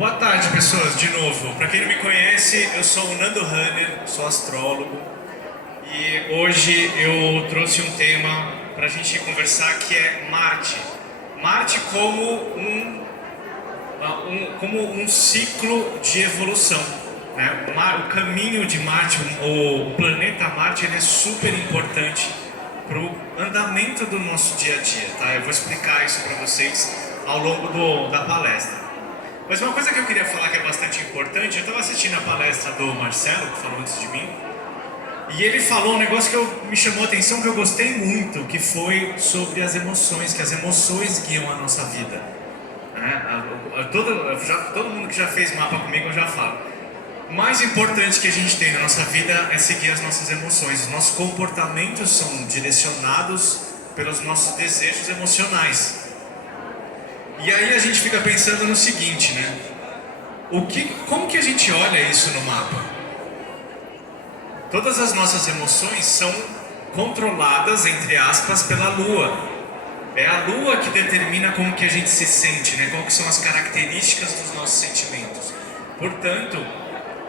Boa tarde, pessoas, de novo. Para quem não me conhece, eu sou o Nando Hanner, sou astrólogo e hoje eu trouxe um tema para a gente conversar que é Marte. Marte como um ciclo de evolução, né? O caminho de Marte, o planeta Marte, ele é super importante para o andamento do nosso dia a dia, tá? Eu vou explicar isso para vocês ao longo da palestra. Mas uma coisa que eu queria falar que é bastante importante, eu estava assistindo a palestra do Marcelo, que falou antes de mim, e ele falou um negócio que me chamou a atenção, que eu gostei muito, que foi sobre as emoções, que as emoções guiam a nossa vida. Né? Todo mundo que já fez mapa comigo, eu já falo. O mais importante que a gente tem na nossa vida é seguir as nossas emoções. Os nossos comportamentos são direcionados pelos nossos desejos emocionais. E aí a gente fica pensando no seguinte, né? Como que a gente olha isso no mapa? Todas as nossas emoções são controladas, entre aspas, pela Lua. É a Lua que determina como que a gente se sente, né? Quais são as características dos nossos sentimentos. Portanto,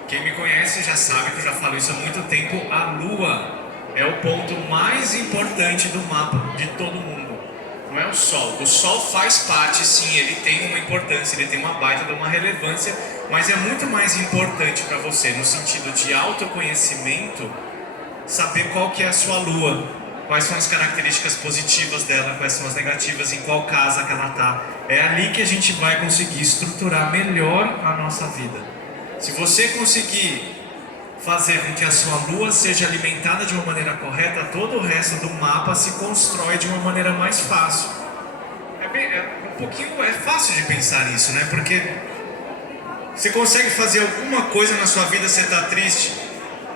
quem me conhece já sabe que eu já falo isso há muito tempo, a Lua é o ponto mais importante do mapa de todo mundo. Não é o Sol. O Sol faz parte, sim, ele tem uma importância, ele tem uma baita de uma relevância, mas é muito mais importante para você, no sentido de autoconhecimento, saber qual que é a sua Lua, quais são as características positivas dela, quais são as negativas, em qual casa que ela está. É ali que a gente vai conseguir estruturar melhor a nossa vida. Se você conseguir fazer com que a sua lua seja alimentada de uma maneira correta, todo o resto do mapa se constrói de uma maneira mais fácil. É fácil de pensar nisso, né? Porque você consegue fazer alguma coisa na sua vida, você está triste,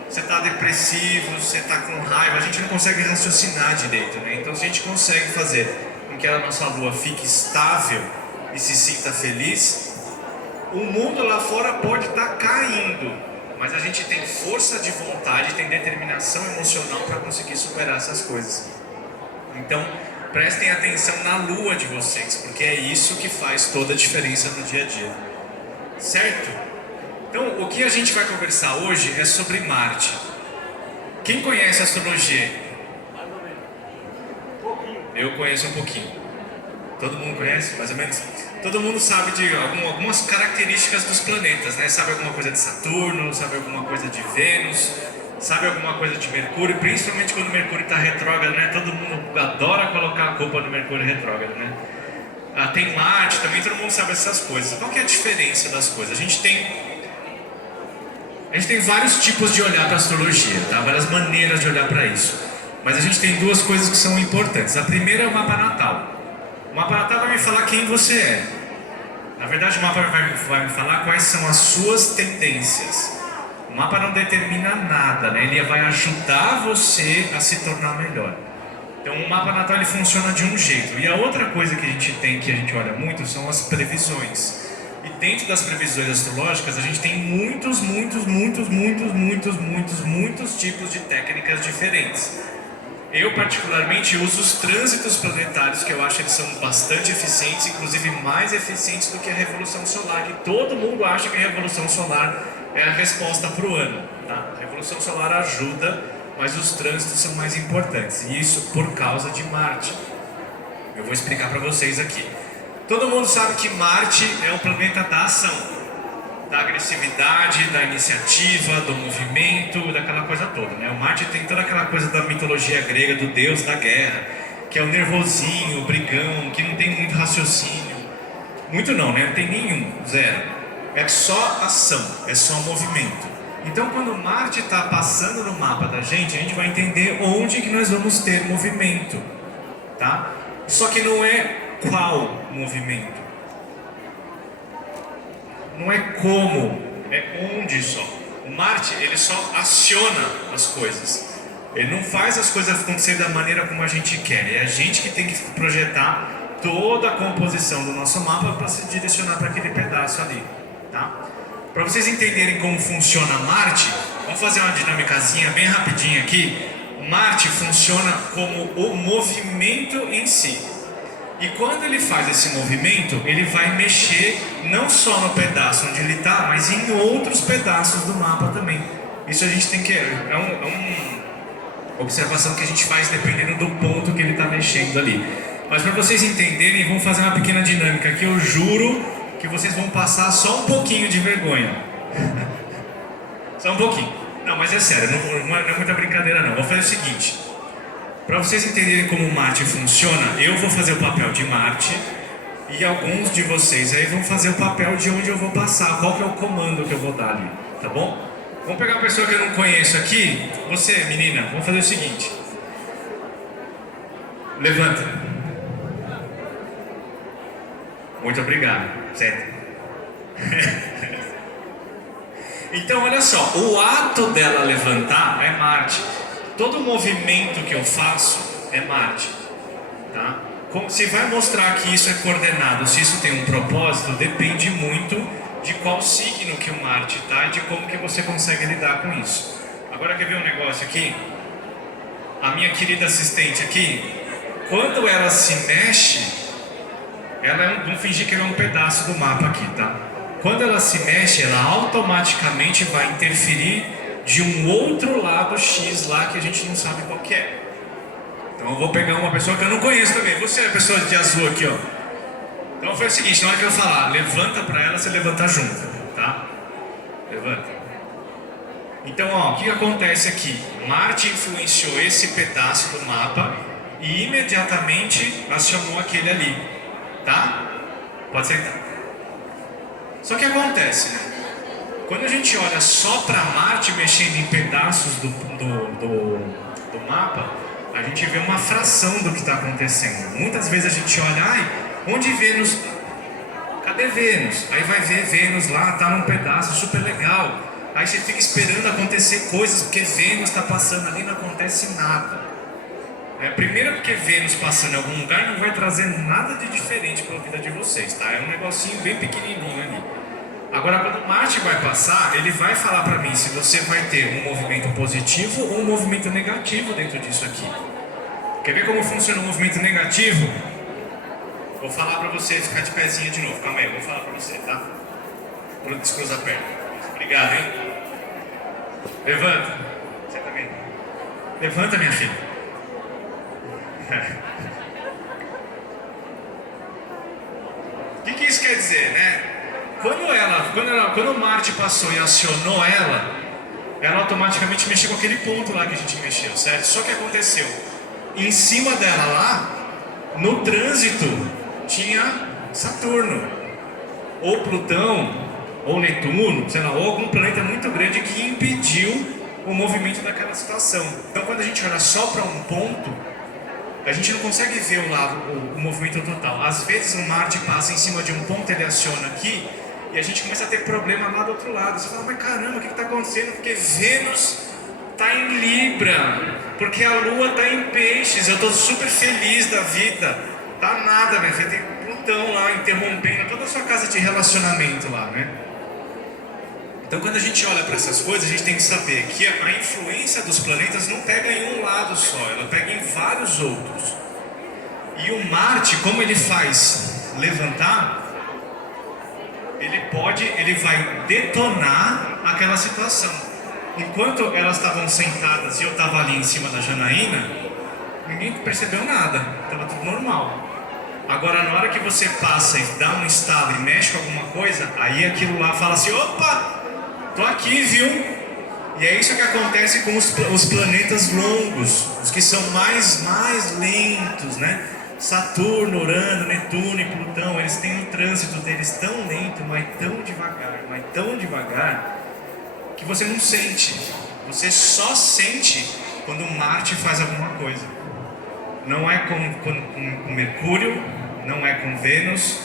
você está depressivo, você está com raiva, a gente não consegue raciocinar direito, né? Então se a gente consegue fazer com que a nossa lua fique estável e se sinta feliz, o mundo lá fora pode estar caindo, mas a gente tem força de vontade, tem determinação emocional para conseguir superar essas coisas. Então, prestem atenção na lua de vocês, porque é isso que faz toda a diferença no dia a dia. Certo? Então, o que a gente vai conversar hoje é sobre Marte. Quem conhece astrologia? Eu conheço um pouquinho. Todo mundo conhece, mais ou menos? Todo mundo sabe de algumas características dos planetas, né? Sabe alguma coisa de Saturno, sabe alguma coisa de Vênus, sabe alguma coisa de Mercúrio, principalmente quando Mercúrio está retrógrado, né? Todo mundo adora colocar a culpa no Mercúrio retrógrado, né? Tem Marte também, todo mundo sabe essas coisas. Qual que é a diferença das coisas? A gente tem vários tipos de olhar para a astrologia, tá? Várias maneiras de olhar para isso. Mas a gente tem duas coisas que são importantes. A primeira é o mapa natal. O mapa natal vai me falar quem você é. Na verdade, o mapa vai me falar quais são as suas tendências. O mapa não determina nada, né? Ele vai ajudar você a se tornar melhor. Então, o mapa natal ele funciona de um jeito. E a outra coisa que a gente olha muito, são as previsões. E dentro das previsões astrológicas, a gente tem muitos tipos de técnicas diferentes. Eu particularmente uso os trânsitos planetários, que eu acho que eles são bastante eficientes, inclusive mais eficientes do que a Revolução Solar, que todo mundo acha que a Revolução Solar é a resposta para o ano. Tá? A Revolução Solar ajuda, mas os trânsitos são mais importantes, e isso por causa de Marte. Eu vou explicar para vocês aqui. Todo mundo sabe que Marte é o planeta da ação, da agressividade, da iniciativa, do movimento, daquela coisa toda, né? O Marte tem toda aquela coisa da mitologia grega do deus da guerra, que é o nervosinho, o brigão, que não tem muito raciocínio. Muito não, né? Não tem nenhum, zero. É só ação, é só movimento. Então quando Marte está passando no mapa da gente, a gente vai entender onde que nós vamos ter movimento, tá? Só que não é qual movimento. Não é como, é onde só. O Marte, ele só aciona as coisas. Ele não faz as coisas acontecer da maneira como a gente quer. É a gente que tem que projetar toda a composição do nosso mapa para se direcionar para aquele pedaço ali, tá? Para vocês entenderem como funciona Marte, vamos fazer uma dinâmicazinha bem rapidinha aqui. Marte funciona como o movimento em si. E quando ele faz esse movimento, ele vai mexer não só no pedaço onde ele está, mas em outros pedaços do mapa também. Isso a gente tem que... uma observação que a gente faz dependendo do ponto que ele está mexendo ali. Mas para vocês entenderem, vamos fazer uma pequena dinâmica aqui. Eu juro que vocês vão passar só um pouquinho de vergonha. Só um pouquinho. Não, mas é sério, não é muita brincadeira não. Vou fazer o seguinte. Para vocês entenderem como Marte funciona, eu vou fazer o papel de Marte e alguns de vocês aí vão fazer o papel de onde eu vou passar, qual que é o comando que eu vou dar ali, tá bom? Vamos pegar uma pessoa que eu não conheço aqui. Você, menina, vamos fazer o seguinte. Levanta. Muito obrigado. Certo. Então, olha só, o ato dela levantar é Marte. Todo movimento que eu faço é Marte, tá? Se vai mostrar que isso é coordenado, se isso tem um propósito, depende muito de qual signo que o Marte está e de como que você consegue lidar com isso. Agora quer ver um negócio aqui? A minha querida assistente aqui, quando ela se mexe, vamos fingir que ela é um pedaço do mapa aqui, tá? Quando ela se mexe, ela automaticamente vai interferir de um outro lado X lá que a gente não sabe qual que é. Então eu vou pegar uma pessoa que eu não conheço também. Você é a pessoa de azul aqui, ó. Então foi o seguinte, na hora que eu falar, levanta pra ela, você levanta junto, tá? Levanta. Então, ó, o que acontece aqui? Marte influenciou esse pedaço do mapa e imediatamente acionou aquele ali, tá? Pode sentar. Só que acontece, né? Quando a gente olha só para Marte mexendo em pedaços do mapa, a gente vê uma fração do que está acontecendo. Muitas vezes a gente olha, ai, onde Vênus está? Cadê Vênus? Aí vai ver Vênus lá, tá num pedaço super legal. Aí você fica esperando acontecer coisas, porque Vênus está passando ali e não acontece nada. Primeiro porque Vênus passando em algum lugar não vai trazer nada de diferente para a vida de vocês, tá? É um negocinho bem pequenininho ali. Agora, quando Marte vai passar, ele vai falar para mim se você vai ter um movimento positivo ou um movimento negativo dentro disso aqui. Quer ver como funciona o movimento negativo? Vou falar para você ficar de pezinho de novo. Calma aí, eu vou falar para você, tá? Descruza a perna. Obrigado, hein? Levanta. Você também. Levanta, minha filha. O que isso quer dizer, né? Quando Marte passou e acionou ela automaticamente mexeu com aquele ponto lá que a gente mexeu, certo? Só que aconteceu, em cima dela lá, no trânsito, tinha Saturno, ou Plutão, ou Netuno, sei lá, ou algum planeta muito grande que impediu o movimento daquela situação. Então, quando a gente olha só para um ponto, a gente não consegue ver o movimento total. Às vezes o Marte passa em cima de um ponto, ele aciona aqui, e a gente começa a ter problema lá do outro lado. Você fala, mas caramba, o que está acontecendo? Porque Vênus está em Libra, porque a Lua está em Peixes, eu estou super feliz da vida. Tá nada, minha filha, tem Plutão lá interrompendo toda a sua casa de relacionamento lá, né? Então, quando a gente olha para essas coisas, a gente tem que saber que a influência dos planetas não pega em um lado só, ela pega em vários outros. E o Marte, como ele faz levantar, ele vai detonar aquela situação. Enquanto elas estavam sentadas e eu estava ali em cima da Janaína, ninguém percebeu nada, estava tudo normal. Agora, na hora que você passa e dá um estalo e mexe com alguma coisa, aí aquilo lá fala assim, opa, tô aqui, viu? E é isso que acontece com os planetas longos, os que são mais lentos, né? Saturno, Urano, Netuno e Plutão, eles têm um trânsito deles tão lento, mas tão devagar, que você não sente. Você só sente quando Marte faz alguma coisa. Não é com Mercúrio, não é com Vênus.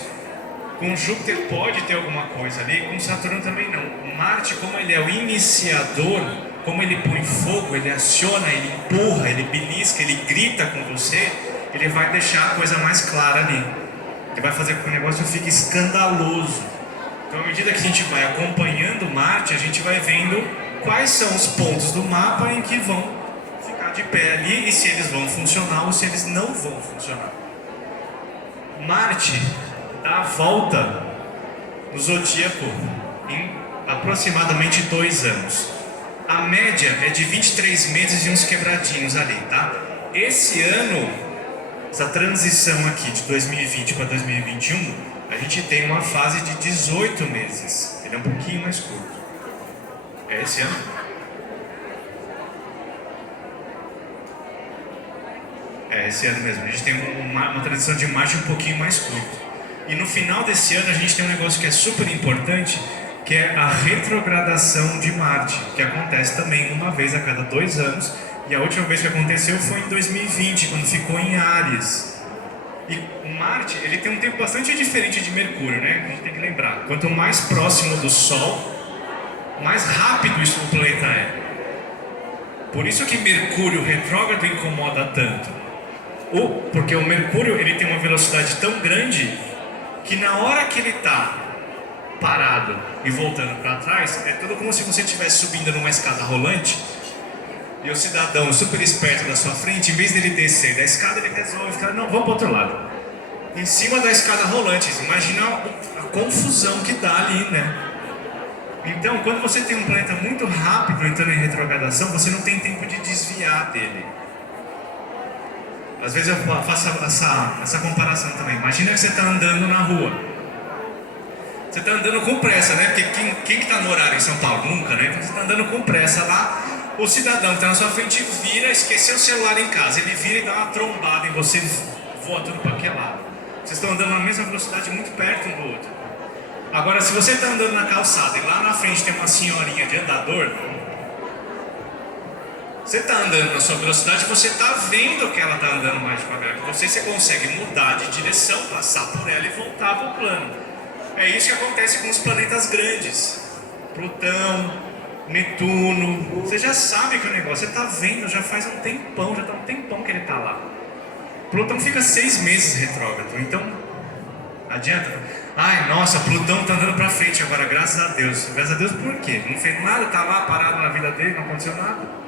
Com Júpiter pode ter alguma coisa ali, com Saturno também não. O Marte, como ele é o iniciador, como ele põe fogo, ele aciona, ele empurra, ele belisca, ele grita com você, ele vai deixar a coisa mais clara ali. Ele vai fazer com que o negócio fique escandaloso. Então, à medida que a gente vai acompanhando Marte, a gente vai vendo quais são os pontos do mapa em que vão ficar de pé ali e se eles vão funcionar ou se eles não vão funcionar. Marte dá a volta no zodíaco em aproximadamente 2 anos. A média é de 23 meses e uns quebradinhos ali, tá? Esse ano, essa transição aqui de 2020 para 2021, a gente tem uma fase de 18 meses. Ele é um pouquinho mais curto. É esse ano? É esse ano mesmo. A gente tem uma transição de Marte um pouquinho mais curta. E no final desse ano a gente tem um negócio que é super importante, que é a retrogradação de Marte, que acontece também uma vez a cada 2 anos. E a última vez que aconteceu foi em 2020, quando ficou em Áries. E Marte, ele tem um tempo bastante diferente de Mercúrio, né? A gente tem que lembrar. Quanto mais próximo do Sol, mais rápido isso o planeta é. Por isso que Mercúrio retrógrado incomoda tanto. Porque o Mercúrio ele tem uma velocidade tão grande que na hora que ele está parado e voltando para trás, é tudo como se você estivesse subindo numa escada rolante e o cidadão super esperto da sua frente, em vez dele descer da escada, ele resolve ficar, não, vamos para outro lado. Em cima da escada rolante, imagina a confusão que dá ali, né? Então, quando você tem um planeta muito rápido entrando em retrogradação, você não tem tempo de desviar dele. Às vezes eu faço essa comparação também. Imagina que você está andando na rua. Você está andando com pressa, né? Porque quem que está no horário em São Paulo? Nunca, né? Então você está andando com pressa lá. O cidadão que está na sua frente vira, esqueceu o celular em casa. Ele vira e dá uma trombada em você, voa tudo para aquele lado. Vocês estão andando na mesma velocidade, muito perto um do outro. Agora, se você está andando na calçada e lá na frente tem uma senhorinha de andador, você está andando na sua velocidade, você está vendo que ela está andando mais devagar que você consegue mudar de direção, passar por ela e voltar para o plano. É isso que acontece com os planetas grandes. Plutão, Netuno, você já sabe que o negócio, você está vendo, já faz um tempão, já está um tempão que ele está lá. Plutão fica 6 meses retrógrado, então adianta. Ai, nossa, Plutão está andando para frente agora, graças a Deus. Graças a Deus por quê? Não fez nada, está lá parado na vida dele, não aconteceu nada.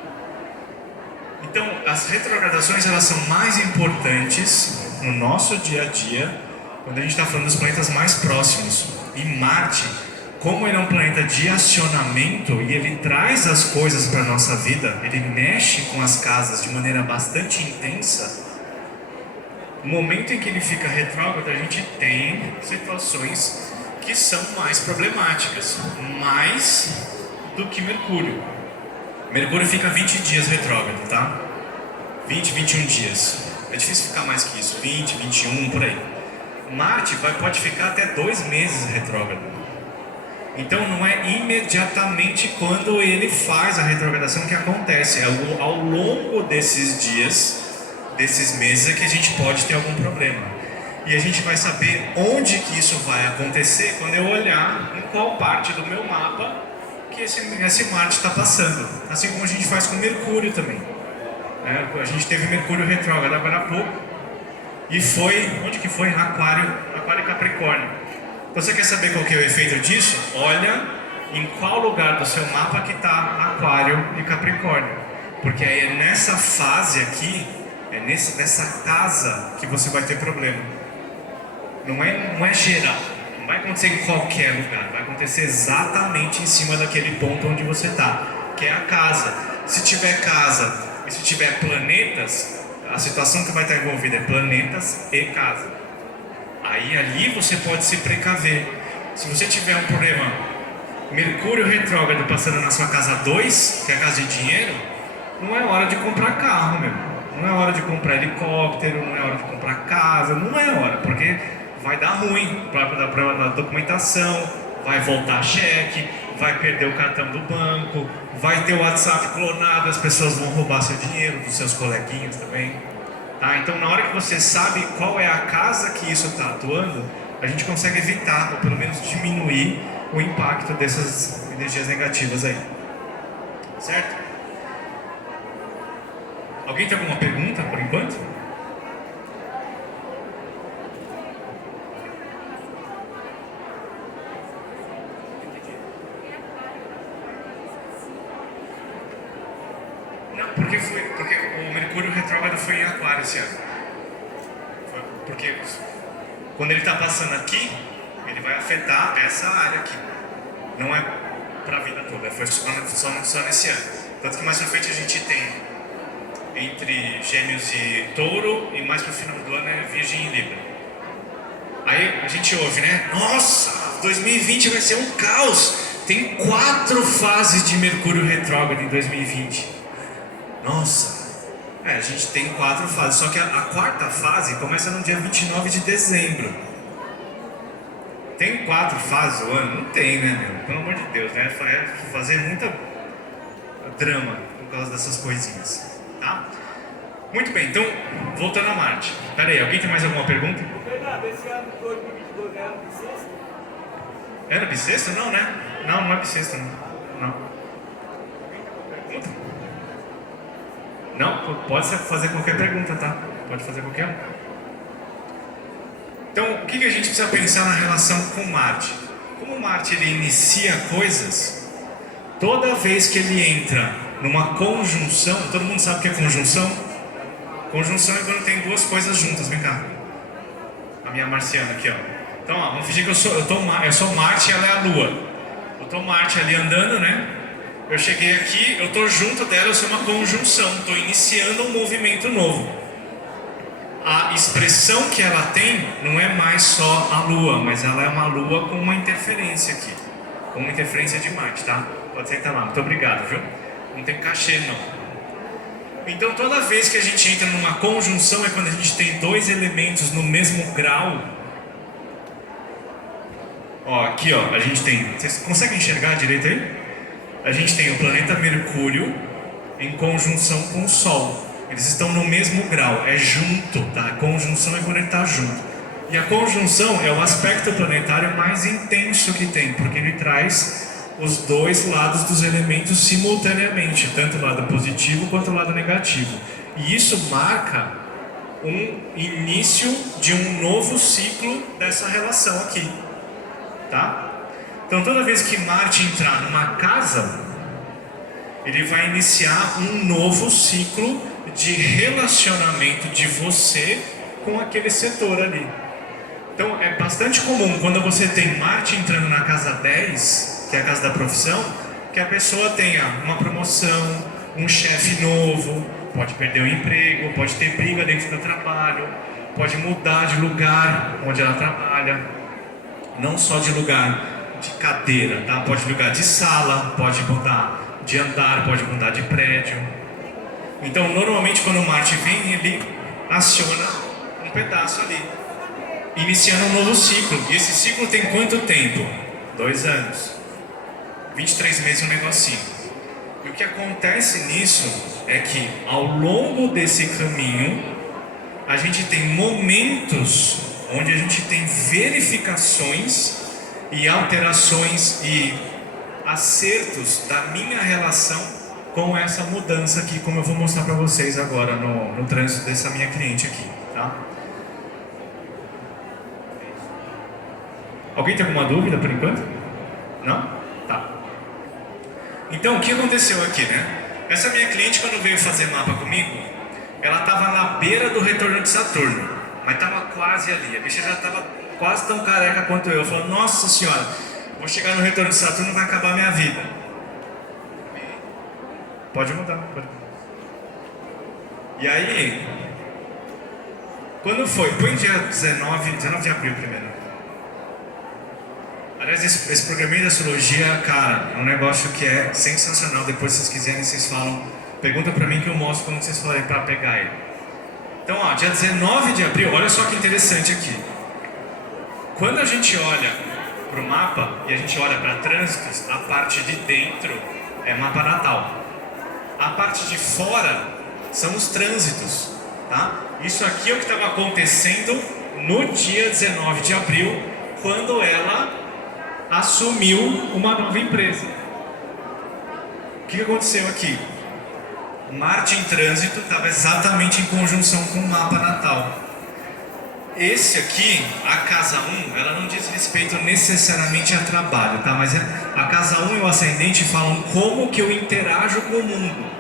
Então, as retrogradações elas são mais importantes no nosso dia a dia quando a gente está falando dos planetas mais próximos. E Marte, como ele é um planeta de acionamento e ele traz as coisas para a nossa vida, ele mexe com as casas de maneira bastante intensa. No momento em que ele fica retrógrado, a gente tem situações que são mais problemáticas, mais do que Mercúrio. Mercúrio fica 20 dias retrógrado, tá? 20, 21 dias. É difícil ficar mais que isso, 20, 21, por aí. Marte pode ficar até 2 meses retrógrado. Então não é imediatamente quando ele faz a retrogradação que acontece. É ao longo desses dias, desses meses, é que a gente pode ter algum problema. E a gente vai saber onde que isso vai acontecer quando eu olhar em qual parte do meu mapa que esse Marte está passando. Assim como a gente faz com Mercúrio também. A gente teve Mercúrio retrógrado agora há pouco. E foi, onde que foi? Aquário e Capricórnio. Então você quer saber qual que é o efeito disso? Olha em qual lugar do seu mapa que está Aquário e Capricórnio. Porque aí é nessa fase aqui, é nessa casa que você vai ter problema. Não é geral. Não vai acontecer em qualquer lugar, vai acontecer exatamente em cima daquele ponto onde você está, que é a casa. Se tiver casa e se tiver planetas, a situação que vai estar envolvida é planetas e casa. Aí ali você pode se precaver. Se você tiver um problema, Mercúrio retrógrado passando na sua casa 2, que é a casa de dinheiro, não é hora de comprar carro, meu. Não é hora de comprar helicóptero, não é hora de comprar casa, não é hora, porque vai dar ruim para a documentação, vai voltar cheque, vai perder o cartão do banco, vai ter o WhatsApp clonado, as pessoas vão roubar seu dinheiro, dos seus coleguinhas também. Tá? Então, na hora que você sabe qual é a casa que isso está atuando, a gente consegue evitar, ou pelo menos diminuir, o impacto dessas energias negativas aí. Certo? Alguém tem alguma pergunta por enquanto? Porque o Mercúrio retrógrado foi em Aquário esse ano. Porque Quando ele está passando aqui, ele vai afetar essa área aqui. Não é para a vida toda, foi só nesse ano. Tanto que mais pra frente a gente tem entre Gêmeos e Touro, e mais pro final do ano é Virgem e Libra. Aí a gente ouve, né? Nossa, 2020 vai ser um caos. Tem 4 fases de Mercúrio retrógrado em 2020. Nossa. A gente tem 4 fases, só que a quarta fase começa no dia 29 de dezembro. Tem 4 fases o ano? Não tem, né, meu? Pelo amor de Deus, né? É fazer muita drama por causa dessas coisinhas, tá? Muito bem, então, voltando a Marte. Pera aí, alguém tem mais alguma pergunta? Fernando, esse ano de 2022 era bissexto? Era bissexto? Não, né? Não é bissexto, não. Pergunta? Não, pode fazer qualquer pergunta, tá? Pode fazer qualquer um. Então, o que a gente precisa pensar na relação com Marte? Como Marte ele inicia coisas, toda vez que ele entra numa conjunção, todo mundo sabe o que é conjunção? Conjunção é quando tem 2 coisas juntas, vem cá. A minha marciana aqui, ó. Então, ó, vamos fingir que eu sou Marte e ela é a Lua. Eu tô Marte ali andando, né? Eu cheguei aqui, eu tô junto dela, eu sou uma conjunção, tô iniciando um movimento novo. A expressão que ela tem não é mais só a Lua, mas ela é uma Lua com uma interferência aqui. Com uma interferência de Marte, tá? Pode sentar lá, muito obrigado, viu? Não tem cachê, não. Então toda vez que a gente entra numa conjunção é quando a gente tem 2 elementos no mesmo grau. Ó, aqui ó, a gente tem... Vocês conseguem enxergar direito aí? A gente tem o planeta Mercúrio em conjunção com o Sol. Eles estão no mesmo grau, é junto, tá? A conjunção é quando ele está junto. E a conjunção é o aspecto planetário mais intenso que tem, porque ele traz os 2 lados dos elementos simultaneamente, tanto o lado positivo quanto o lado negativo. E isso marca um início de um novo ciclo dessa relação aqui, tá? Então toda vez que Marte entrar numa casa, ele vai iniciar um novo ciclo de relacionamento de você com aquele setor ali. Então é bastante comum quando você tem Marte entrando na casa 10, que é a casa da profissão, que a pessoa tenha uma promoção, um chefe novo, pode perder o emprego, pode ter briga dentro do trabalho, pode mudar de lugar onde ela trabalha, não só de lugar de cadeira, tá? Pode mudar de sala, pode mudar de andar, pode mudar de prédio. Então, normalmente, quando o Marte vem, ele aciona um pedaço ali, iniciando um novo ciclo. E esse ciclo tem quanto tempo? 2 anos. 23 meses, um negocinho. E o que acontece nisso é que, ao longo desse caminho, a gente tem momentos onde a gente tem verificações e alterações e acertos da minha relação com essa mudança aqui, como eu vou mostrar para vocês agora no trânsito dessa minha cliente aqui, tá? Alguém tem alguma dúvida por enquanto? Não? Tá. Então, o que aconteceu aqui, né? Essa minha cliente, quando veio fazer mapa comigo, ela estava na beira do retorno de Saturno, mas estava quase ali. A bicha já estava quase tão careca quanto eu. Falou, nossa senhora, vou chegar no retorno de Saturno, vai acabar a minha vida. Pode mudar, pode mudar. E aí, quando foi? Põe dia 19 de abril primeiro. Aliás, esse programinha de astrologia, cara, é um negócio que é sensacional. Depois, se vocês quiserem, vocês falam. Pergunta pra mim que eu mostro quando vocês forem pra pegar ele. Então, ó, dia 19 de abril, olha só que interessante aqui. Quando a gente olha pro mapa e a gente olha para trânsitos, a parte de dentro é mapa natal. A parte de fora são os trânsitos, tá? Isso aqui é o que estava acontecendo no dia 19 de abril, quando ela assumiu uma nova empresa. O que aconteceu aqui? Marte em trânsito estava exatamente em conjunção com o mapa natal. Esse aqui, a casa 1, ela não diz respeito necessariamente a trabalho, tá? Mas a casa 1 e o ascendente falam como que eu interajo com o mundo.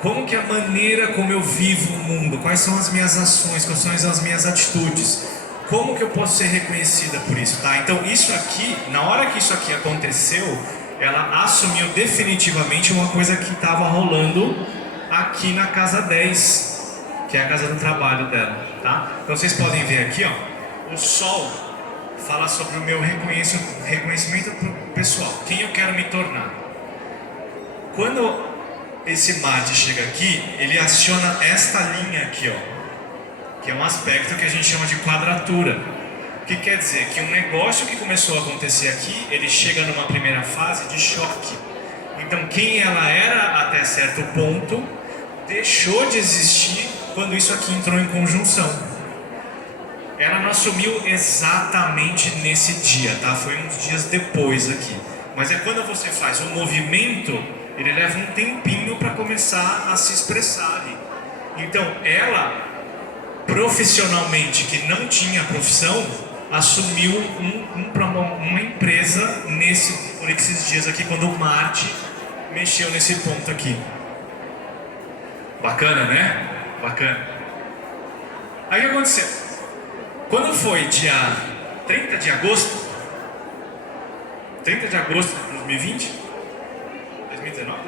Como que é a maneira como eu vivo o mundo, quais são as minhas ações, quais são as minhas atitudes, como que eu posso ser reconhecida por isso, tá? Então isso aqui, na hora que isso aqui aconteceu, ela assumiu definitivamente uma coisa que estava rolando aqui na casa 10, que é a casa do trabalho dela, tá? Então vocês podem ver aqui, ó, o sol fala sobre o meu reconhecimento pessoal, quem eu quero me tornar. Quando esse Marte chega aqui, ele aciona esta linha aqui, ó, que é um aspecto que a gente chama de quadratura. O que quer dizer? Que um negócio que começou a acontecer aqui, ele chega numa primeira fase de choque. Então quem ela era até certo ponto, deixou de existir quando isso aqui entrou em conjunção. Ela não assumiu exatamente nesse dia, tá? Foi uns dias depois aqui. Mas é quando você faz um movimento, ele leva um tempinho para começar a se expressar ali. Então ela, profissionalmente, que não tinha profissão, assumiu uma empresa nesses dias aqui, quando o Marte mexeu nesse ponto aqui. Bacana, né? Bacana. Aí o que aconteceu? Quando foi dia 30 de agosto? 30 de agosto de 2020? 2019?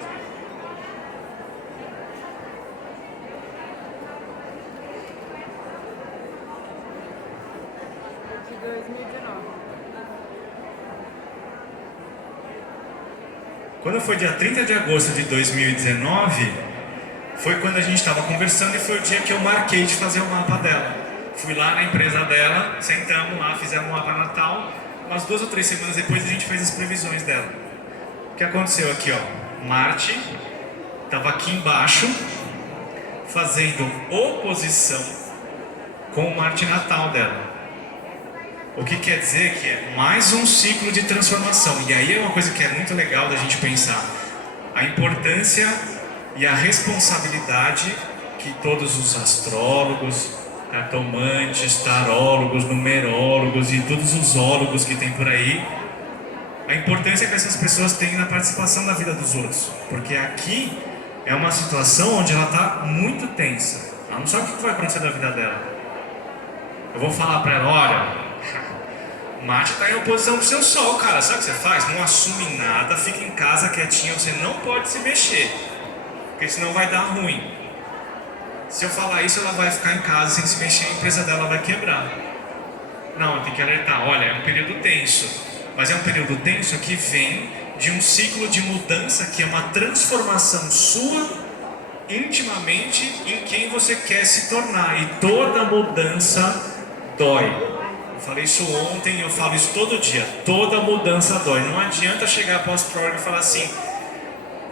De 2019. Quando foi dia 30 de agosto de 2019, foi quando a gente estava conversando e foi o dia que eu marquei de fazer o mapa dela. Fui lá na empresa dela, sentamos lá, fizemos um mapa natal. Umas 2 ou 3 semanas depois a gente fez as previsões dela. O que aconteceu aqui, ó? Marte estava aqui embaixo, fazendo oposição com o Marte natal dela. O que quer dizer que é mais um ciclo de transformação. E aí é uma coisa que é muito legal da gente pensar. A importância e a responsabilidade que todos os astrólogos, cartomantes, tarólogos, numerólogos e todos os ólogos que tem por aí, a importância que essas pessoas têm na participação da vida dos outros. Porque aqui é uma situação onde ela está muito tensa. Ela não sabe o que vai acontecer da vida dela. Eu vou falar para ela, olha, Marte está em oposição com o seu Sol, cara. Sabe o que você faz? Não assume nada, fica em casa quietinho, você não pode se mexer, porque senão vai dar ruim. Se eu falar isso, ela vai ficar em casa sem se mexer, a empresa dela vai quebrar. Não, tem que alertar, olha, é um período tenso, mas é um período tenso que vem de um ciclo de mudança, que é uma transformação sua, intimamente, em quem você quer se tornar, e toda mudança dói. Eu falei isso ontem e eu falo isso todo dia, toda mudança dói. Não adianta chegar para o astrólogo e falar assim,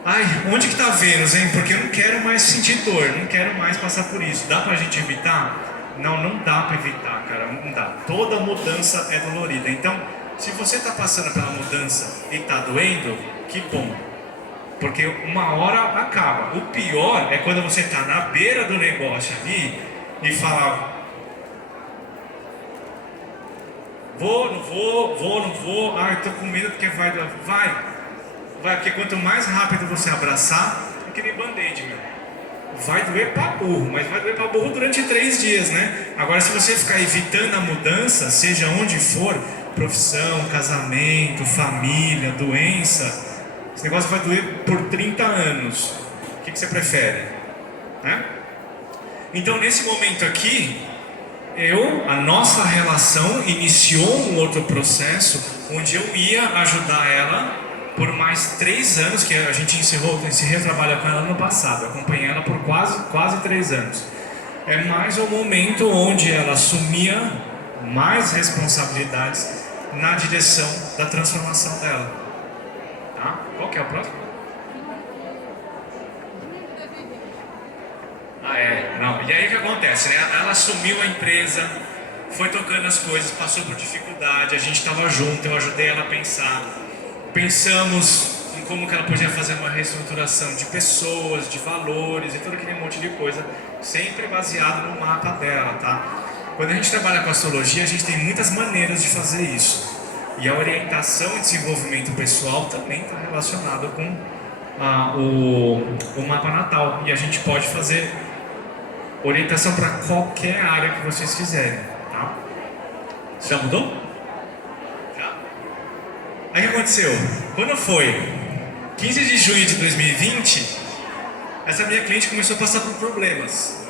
ai, onde que tá Vênus, hein? Porque eu não quero mais sentir dor, não quero mais passar por isso. Dá pra gente evitar? Não, não dá pra evitar, cara, não dá. Toda mudança é dolorida. Então, se você tá passando pela mudança e tá doendo, que bom. Porque uma hora acaba. O pior é quando você tá na beira do negócio ali e fala, vou, não vou, ai, tô com medo porque vai, porque quanto mais rápido você abraçar, é que nem band-aid, meu. Vai doer pra burro, mas vai doer pra burro durante 3 dias, né? Agora, se você ficar evitando a mudança, seja onde for, profissão, casamento, família, doença, esse negócio vai doer por 30 anos. O que você prefere? Né? Então, nesse momento aqui, a nossa relação iniciou um outro processo, onde eu ia ajudar ela por mais 3 anos, que a gente encerrou trabalho com ela no passado, acompanhei ela por quase 3 anos. É mais um momento onde ela assumia mais responsabilidades na direção da transformação dela. Tá? Qual que é o próximo? Não. E aí o que acontece, né? Ela assumiu a empresa, foi tocando as coisas, passou por dificuldade, a gente estava junto, eu ajudei ela a pensar. Pensamos em como que ela podia fazer uma reestruturação de pessoas, de valores e todo aquele monte de coisa, sempre baseado no mapa dela, tá? Quando a gente trabalha com astrologia, a gente tem muitas maneiras de fazer isso. E a orientação e desenvolvimento pessoal também está relacionado com o mapa natal. E a gente pode fazer orientação para qualquer área que vocês quiserem, tá? Já mudou? Já? Aí o que aconteceu? Quando foi 15 de junho de 2020, essa minha cliente começou a passar por problemas.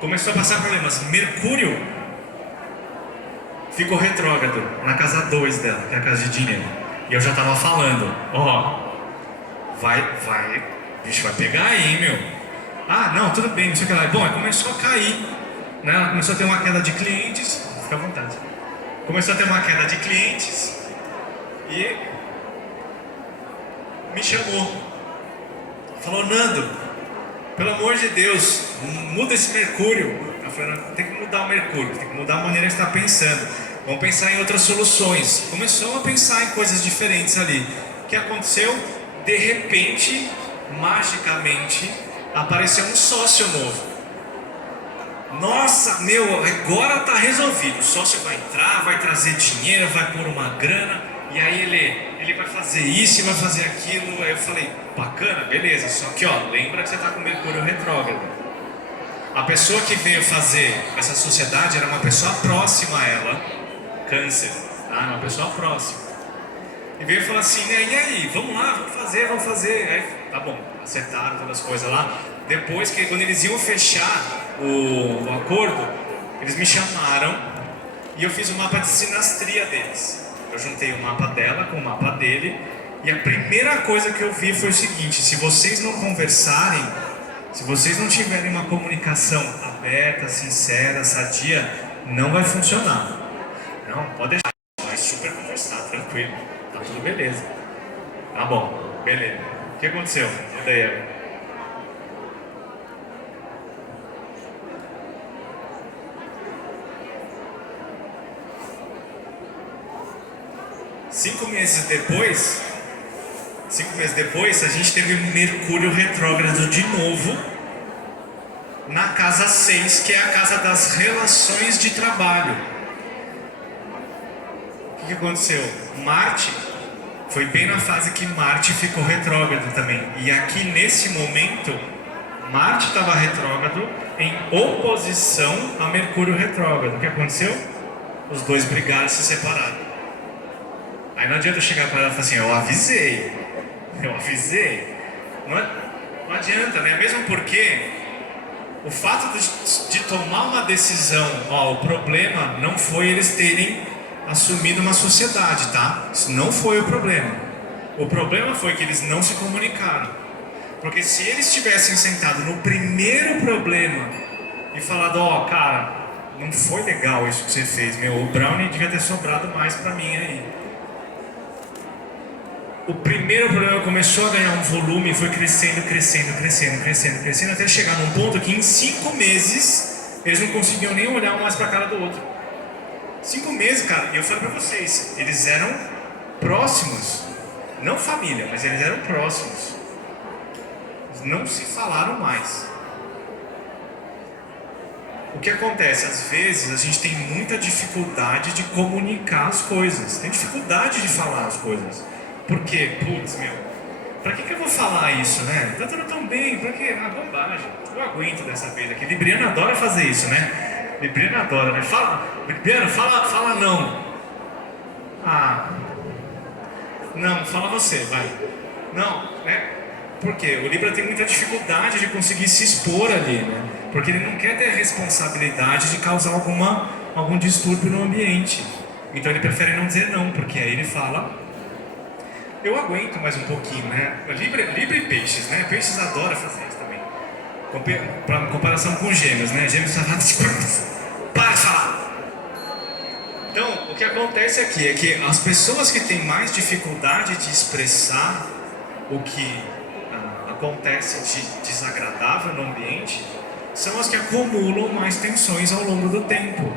Começou a passar problemas. Mercúrio ficou retrógrado na casa 2 dela, que é a casa de dinheiro. E eu já tava falando, bicho vai pegar aí, meu. Ah, não, tudo bem, não sei o que lá. Bom, aí começou a cair, né? Começou a ter uma queda de clientes, fica à vontade. Começou a ter uma queda de clientes e me chamou. Falou, Nando, pelo amor de Deus, muda esse Mercúrio. Eu falei, não, tem que mudar o Mercúrio, tem que mudar a maneira que está pensando. Vamos pensar em outras soluções. Começou a pensar em coisas diferentes ali. O que aconteceu? De repente, magicamente, apareceu um sócio novo. Nossa, meu, agora tá resolvido. O sócio vai entrar, vai trazer dinheiro, vai pôr uma grana. E aí ele vai fazer isso e vai fazer aquilo. Aí eu falei, bacana, beleza. Só que lembra que você tá com Mercúrio retrógrado. A pessoa que veio fazer essa sociedade era uma pessoa próxima a ela, Câncer, tá? Uma pessoa próxima. E veio falar assim, né, e aí, vamos lá, vamos fazer. Aí, tá bom, acertaram todas as coisas lá. Depois, quando eles iam fechar o acordo, eles me chamaram e eu fiz o mapa de sinastria deles. Eu juntei o mapa dela com o mapa dele e a primeira coisa que eu vi foi o seguinte, se vocês não conversarem, se vocês não tiverem uma comunicação aberta, sincera, sadia, não vai funcionar. Não, pode deixar, vai super conversar, tranquilo, tá tudo beleza. Tá bom, beleza. O que aconteceu? E daí? 5 meses depois, a gente teve Mercúrio retrógrado de novo na casa 6, que é a casa das relações de trabalho. O que aconteceu? Marte foi bem na fase que Marte ficou retrógrado também. E aqui nesse momento, Marte estava retrógrado em oposição a Mercúrio retrógrado. O que aconteceu? Os dois brigaram e se separaram. Aí não adianta eu chegar para ela e falar assim, eu avisei. Não adianta, né? Mesmo porque o fato de tomar uma decisão, o problema não foi eles terem assumido uma sociedade, tá? Isso não foi o problema. O problema foi que eles não se comunicaram. Porque se eles tivessem sentado no primeiro problema e falado, cara, não foi legal isso que você fez, o brownie devia ter sobrado mais pra mim aí. O primeiro problema começou a ganhar um volume e foi crescendo, até chegar num ponto que em 5 meses eles não conseguiam nem olhar um mais pra cara do outro. 5 meses, cara, e eu falei pra vocês, eles eram próximos, não família, mas eles eram próximos. Eles não se falaram mais. O que acontece? Às vezes a gente tem muita dificuldade de comunicar as coisas, tem dificuldade de falar as coisas. Por quê? Pra que eu vou falar isso, né? Tá tudo tão bem, pra quê? Bobagem. Eu aguento dessa vez aqui. Libriano adora fazer isso, né? Libriano adora, né? Libriano, fala não. Não, fala você, vai. Não, né? Por quê? O Libra tem muita dificuldade de conseguir se expor ali, né? Porque ele não quer ter a responsabilidade de causar algum distúrbio no ambiente. Então ele prefere não dizer não, porque aí ele fala... Eu aguento mais um pouquinho, né? Libra e Peixes, né? Peixes adora fazer isso também. Pra comparação com Gêmeos, né? Gêmeos falam para de falar! Então, o que acontece aqui é que as pessoas que têm mais dificuldade de expressar o que acontece de desagradável no ambiente são as que acumulam mais tensões ao longo do tempo.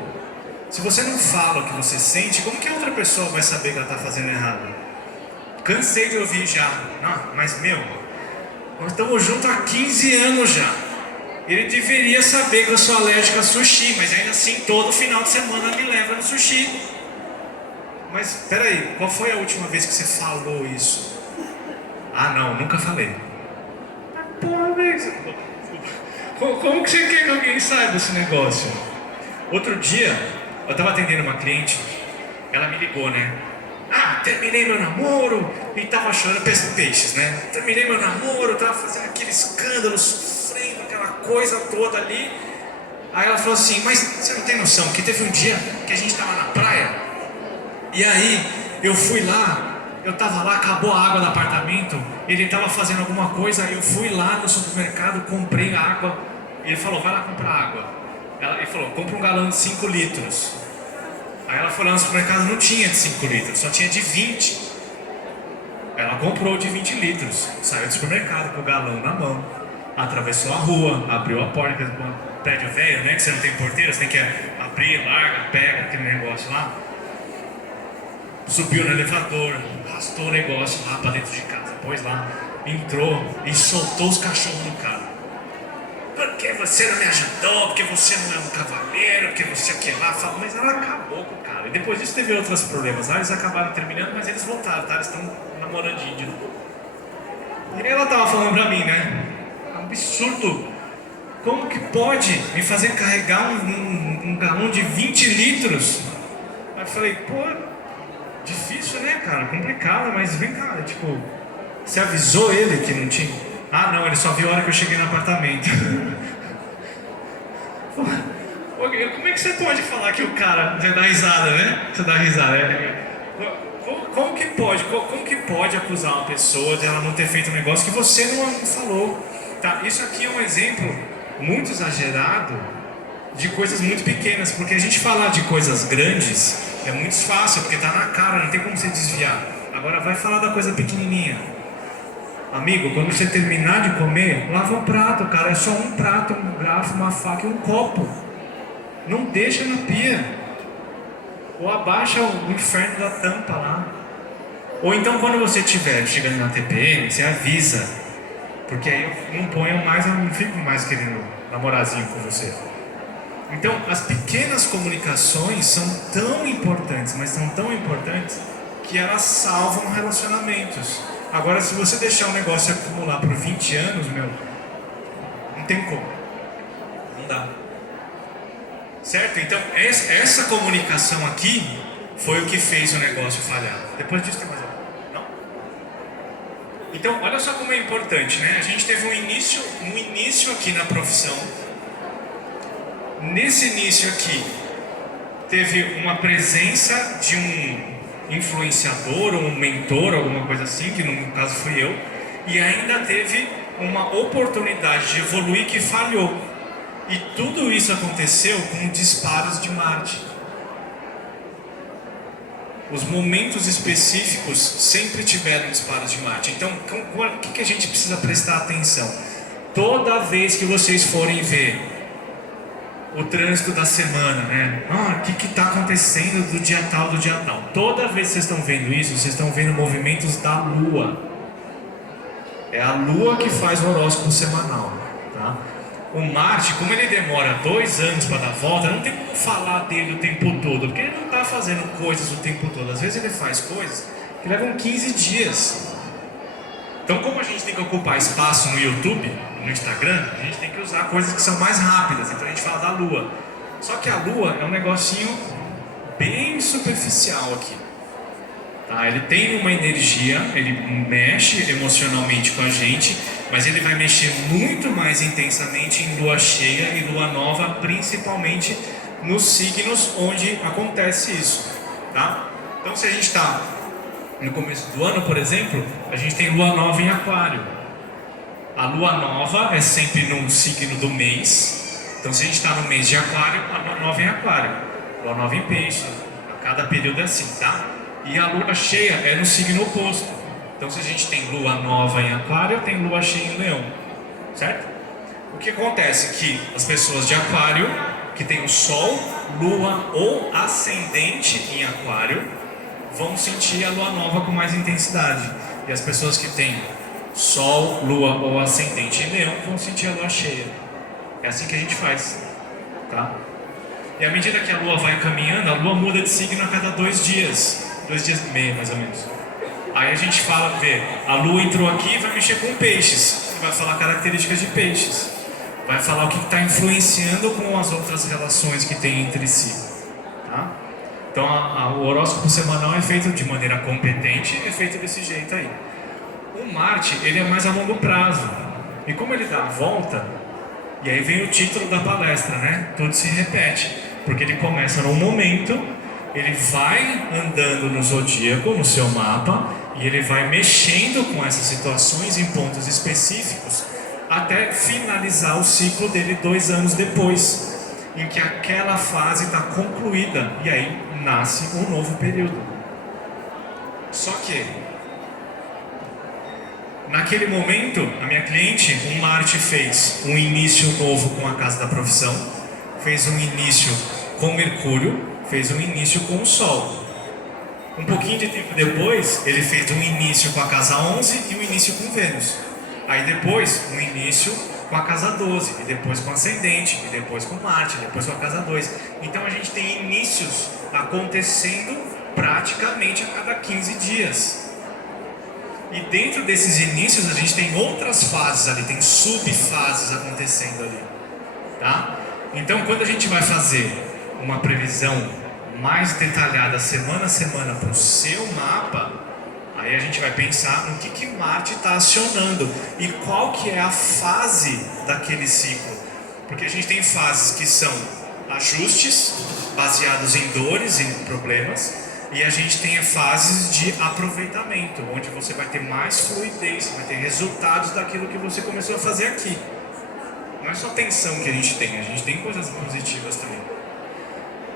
Se você não fala o que você sente, como que a outra pessoa vai saber que ela está fazendo errado? Cansei de ouvir já. Mas nós estamos juntos há 15 anos já. Ele deveria saber que eu sou alérgico a sushi, mas ainda assim todo final de semana me leva no sushi. Mas peraí, qual foi a última vez que você falou isso? Não, nunca falei. Porra, velho. Como que você quer que alguém saiba esse negócio? Outro dia, eu tava atendendo uma cliente, ela me ligou, né? Ah, terminei meu namoro e tava chorando, peixes, né? Terminei meu namoro, tava fazendo aquele escândalo, sofrendo aquela coisa toda ali. Aí ela falou assim, mas você não tem noção que teve um dia que a gente tava na praia e aí eu fui lá, eu tava lá, acabou a água do apartamento, ele tava fazendo alguma coisa, eu fui lá no supermercado, comprei água, ele falou, vai lá comprar água. Ele falou, compra um galão de 5 litros. Aí ela foi lá no supermercado, não tinha de 5 litros, só tinha de 20. Ela comprou de 20 litros, saiu do supermercado com o galão na mão, atravessou a rua, abriu a porta, um prédio velho, né, que você não tem porteira, você tem que abrir, larga, pega aquele negócio lá. Subiu no elevador, arrastou o negócio lá pra dentro de casa, pôs lá, entrou e soltou os cachorros no carro. Porque você não me ajudou, porque você não é um cavaleiro, porque você aqui lá, fala, mas ela acabou com o cara. E depois disso teve outros problemas lá, eles acabaram terminando, mas eles voltaram, tá? Eles estão namorandinho de novo. E ela tava falando pra mim, né? É um absurdo. Como que pode me fazer carregar um galão de 20 litros? Aí eu falei, pô, difícil, né, cara? Complicado, mas vem cá, tipo, você avisou ele que não tinha? Ah, não, ele só viu a hora que eu cheguei no apartamento. Pô, como é que você pode falar que o cara... Você dá risada, né? Você dá risada. Como que pode? Como que pode acusar uma pessoa de ela não ter feito um negócio que você não falou? Tá, isso aqui é um exemplo muito exagerado de coisas muito pequenas, porque a gente falar de coisas grandes é muito fácil, porque tá na cara, não tem como você desviar. Agora vai falar da coisa pequenininha. Amigo, quando você terminar de comer, lava o prato, cara. É só um prato, um garfo, uma faca e um copo. Não deixa na pia. Ou abaixa o inferno da tampa lá. Ou então quando você estiver chegando na TPM, você avisa. Porque aí eu não ponho mais, eu não fico mais querendo namorarzinho com você. Então, as pequenas comunicações são tão importantes, mas são tão importantes que elas salvam relacionamentos. Agora, se você deixar o negócio acumular por 20 anos, meu, não tem como. Não dá. Certo? Então, essa comunicação aqui foi o que fez o negócio falhar. Depois disso tem mais alguma? Não? Então, olha só como é importante, né? A gente teve um início aqui na profissão. Nesse início aqui, teve uma presença de um influenciador ou um mentor, alguma coisa assim, que no caso fui eu, e ainda teve uma oportunidade de evoluir que falhou. E tudo isso aconteceu com disparos de marketing. Os momentos específicos sempre tiveram disparos de marketing. Então, o que a gente precisa prestar atenção? Toda vez que vocês forem ver o trânsito da semana, né? O que está acontecendo do dia tal, do dia tal. Toda vez que vocês estão vendo isso, vocês estão vendo movimentos da Lua. É a Lua que faz o horóscopo semanal, tá? O Marte, como ele demora 2 anos para dar volta, não tem como falar dele o tempo todo, porque ele não está fazendo coisas o tempo todo. Às vezes ele faz coisas que levam 15 dias. Então, como a gente tem que ocupar espaço no YouTube, no Instagram, a gente tem que usar coisas que são mais rápidas. Então a gente fala da Lua. Só que a Lua é um negocinho bem superficial aqui. Tá? Ele tem uma energia, ele mexe emocionalmente com a gente, mas ele vai mexer muito mais intensamente em lua cheia e lua nova, principalmente nos signos onde acontece isso. Tá? Então, se a gente está no começo do ano, por exemplo, a gente tem lua nova em Aquário. A lua nova é sempre num signo do mês. Então, se a gente está no mês de Aquário, a lua nova é em Aquário, lua nova em Peixe. A cada período é assim, tá? E a lua cheia é no signo oposto. Então, se a gente tem lua nova em Aquário, tem lua cheia em Leão, certo? O que acontece é que as pessoas de Aquário, que tem o Sol, Lua ou Ascendente em Aquário, vão sentir a lua nova com mais intensidade. E as pessoas que têm Sol, Lua ou Ascendente em Leão vão sentir a lua cheia. É assim que a gente faz, tá? E à medida que a lua vai caminhando, a lua muda de signo a cada 2 dias. 2 dias e meio, mais ou menos. Aí a gente fala, a lua entrou aqui e vai mexer com peixes. Vai falar características de peixes. vai falar o que está influenciando com as outras relações que tem entre si. Tá? Então o horóscopo semanal é feito de maneira competente e é feito desse jeito aí. O Marte, ele é mais a longo prazo. E como ele dá a volta, e aí vem o título da palestra, né? Tudo se repete. Porque ele começa num momento, ele vai andando no zodíaco, no seu mapa, e ele vai mexendo com essas situações em pontos específicos, até finalizar o ciclo dele 2 anos depois, em que aquela fase está concluída, e aí nasce um novo período. Só que, naquele momento, a minha cliente, o Marte fez um início novo com a casa da profissão, fez um início com Mercúrio, fez um início com o Sol. Um pouquinho de tempo depois, ele fez um início com a casa 11 e um início com Vênus. Aí depois, um início com a casa 12, e depois com o Ascendente, e depois com Marte, e depois com a casa 2. Então a gente tem inícios acontecendo praticamente a cada 15 dias. E dentro desses inícios a gente tem outras fases ali, tem subfases acontecendo ali, tá? Então quando a gente vai fazer uma previsão mais detalhada semana a semana para o seu mapa, aí a gente vai pensar no que Marte está acionando e qual que é a fase daquele ciclo. Porque a gente tem fases que são ajustes baseados em dores, em problemas, e a gente tem fases de aproveitamento, onde você vai ter mais fluidez, vai ter resultados daquilo que você começou a fazer aqui. Não é só tensão que a gente tem coisas positivas também.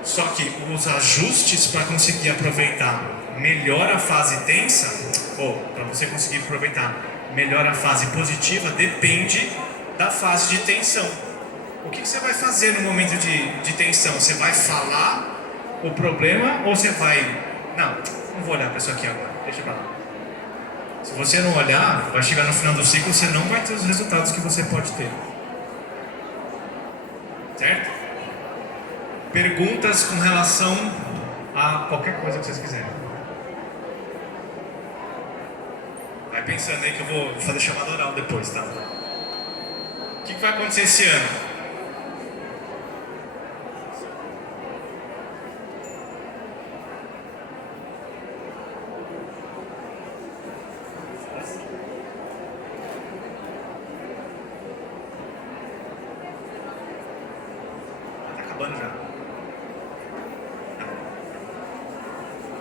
Só que os ajustes para conseguir aproveitar melhor a fase tensa, ou para você conseguir aproveitar melhor a fase positiva, depende da fase de tensão. O que você vai fazer no momento de tensão? Você vai falar o problema ou você vai... Não vou olhar para isso aqui agora, deixa pra lá. Se você não olhar, vai chegar no final do ciclo, você não vai ter os resultados que você pode ter. Certo? Perguntas com relação a qualquer coisa que vocês quiserem. Vai pensando aí que eu vou fazer chamada oral depois, tá? O que vai acontecer esse ano? Já.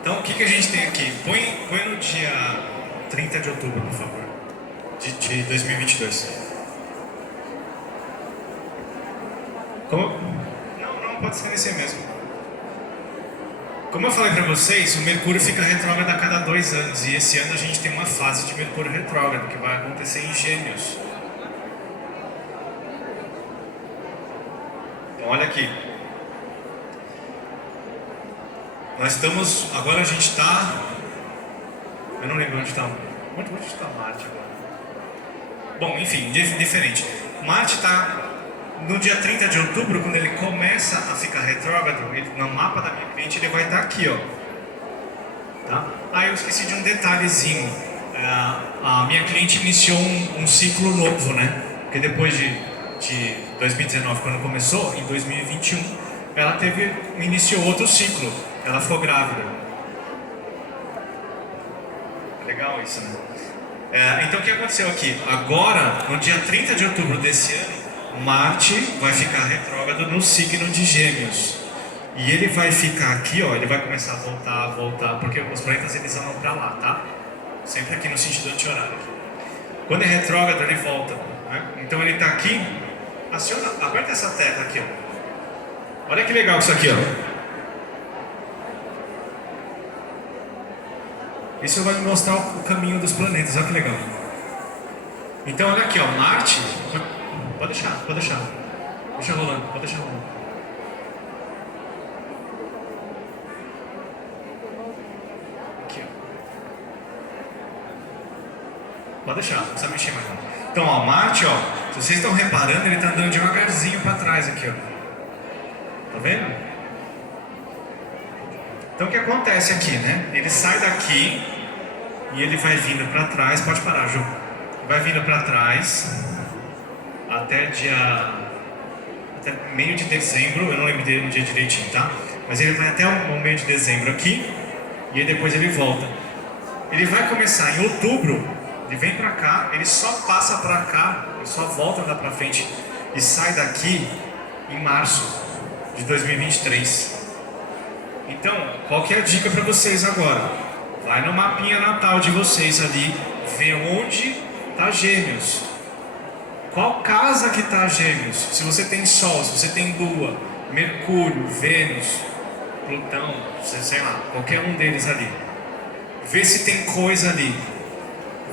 Então o que a gente tem aqui? Põe no dia 30 de outubro, por favor, de 2022. Como? Não, pode esclarecer mesmo. Como eu falei para vocês, o Mercúrio fica retrógrado a cada 2 anos, e esse ano a gente tem uma fase de Mercúrio retrógrado que vai acontecer em Gêmeos. Então olha aqui. Nós estamos, agora a gente está, eu não lembro onde está, onde está Marte agora? Bom, enfim, diferente. Marte está no dia 30 de outubro, quando ele começa a ficar retrógrado, no mapa da minha cliente ele vai estar aqui, ó. Tá? Ah, eu esqueci de um detalhezinho. A minha cliente iniciou um ciclo novo, né? Porque depois de 2019, quando começou, em 2021, ela iniciou outro ciclo. Ela ficou grávida. Legal isso, né? Então o que aconteceu aqui? Agora, no dia 30 de outubro desse ano, Marte vai ficar retrógrado no signo de Gêmeos. E ele vai ficar aqui, ó, ele vai começar a voltar, porque os planetas eles andam pra lá, tá? Sempre aqui no sentido anti-horário. Quando é retrógrado, ele volta, né? Então ele tá aqui, aperta essa tecla aqui, ó. Olha que legal isso aqui, ó. Isso vai me mostrar o caminho dos planetas, olha que legal. Então olha aqui, ó, Marte. Pode deixar. Deixa rolando, pode deixar rolando. Aqui, ó. Pode deixar, não precisa mexer mais não. Então, ó, Marte, ó, se vocês estão reparando, ele está andando devagarzinho para trás aqui, ó. Tá vendo? Então o que acontece aqui, né? Ele sai daqui e ele vai vindo para trás. Pode parar, Ju. Vai vindo para trás até dia até meio de dezembro, eu não lembro dele no dia direitinho, tá? Mas ele vai até o meio de dezembro aqui, e aí depois ele volta. Ele vai começar em outubro, ele vem pra cá, ele só passa pra cá, ele só volta lá pra frente e sai daqui em março de 2023. Então, qual que é a dica pra vocês agora? Vai no mapinha natal de vocês ali, vê onde tá Gêmeos. Qual casa que tá Gêmeos? Se você tem Sol, se você tem Lua, Mercúrio, Vênus, Plutão, sei lá, qualquer um deles ali. Vê se tem coisa ali.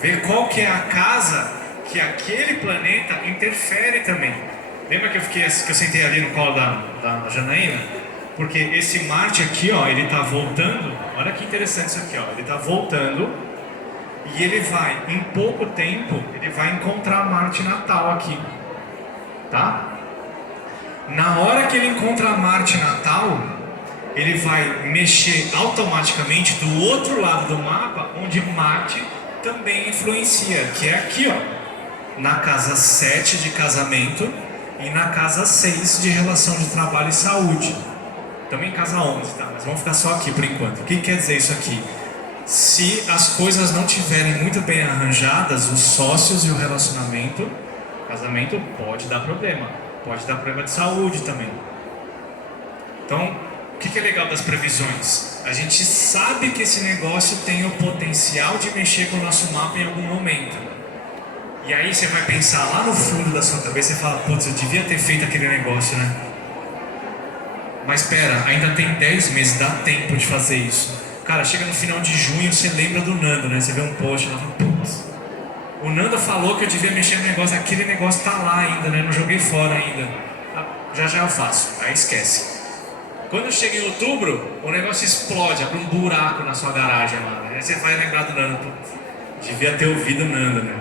Vê qual que é a casa que aquele planeta interfere também. Lembra que eu sentei ali no colo da Janaína? Porque esse Marte aqui, ó, ele tá voltando. Olha que interessante isso aqui, ó. Ele tá voltando e ele vai, em pouco tempo, ele vai encontrar Marte natal aqui, tá? Na hora que ele encontra Marte natal, ele vai mexer automaticamente do outro lado do mapa, onde Marte também influencia, que é aqui, ó, na casa 7 de casamento e na casa 6 de relação de trabalho e saúde. Também em casa 11, tá? Mas vamos ficar só aqui por enquanto. O que quer dizer isso aqui? Se as coisas não estiverem muito bem arranjadas, os sócios e o relacionamento, o casamento pode dar problema. Pode dar problema de saúde também. Então, o que é legal das previsões? A gente sabe que esse negócio tem o potencial de mexer com o nosso mapa em algum momento. E aí você vai pensar lá no fundo da sua cabeça e fala, putz, eu devia ter feito aquele negócio, né? Mas espera, ainda tem 10 meses, dá tempo de fazer isso. Cara, chega no final de junho, você lembra do Nando, né? Você vê um post lá, putz, o Nando falou que eu devia mexer no negócio, aquele negócio tá lá ainda, né? Não joguei fora ainda. Já eu faço, aí esquece. Quando chega em outubro, o negócio explode, abre um buraco na sua garagem lá, né? Aí você vai lembrar do Nando, putz, devia ter ouvido o Nando, né?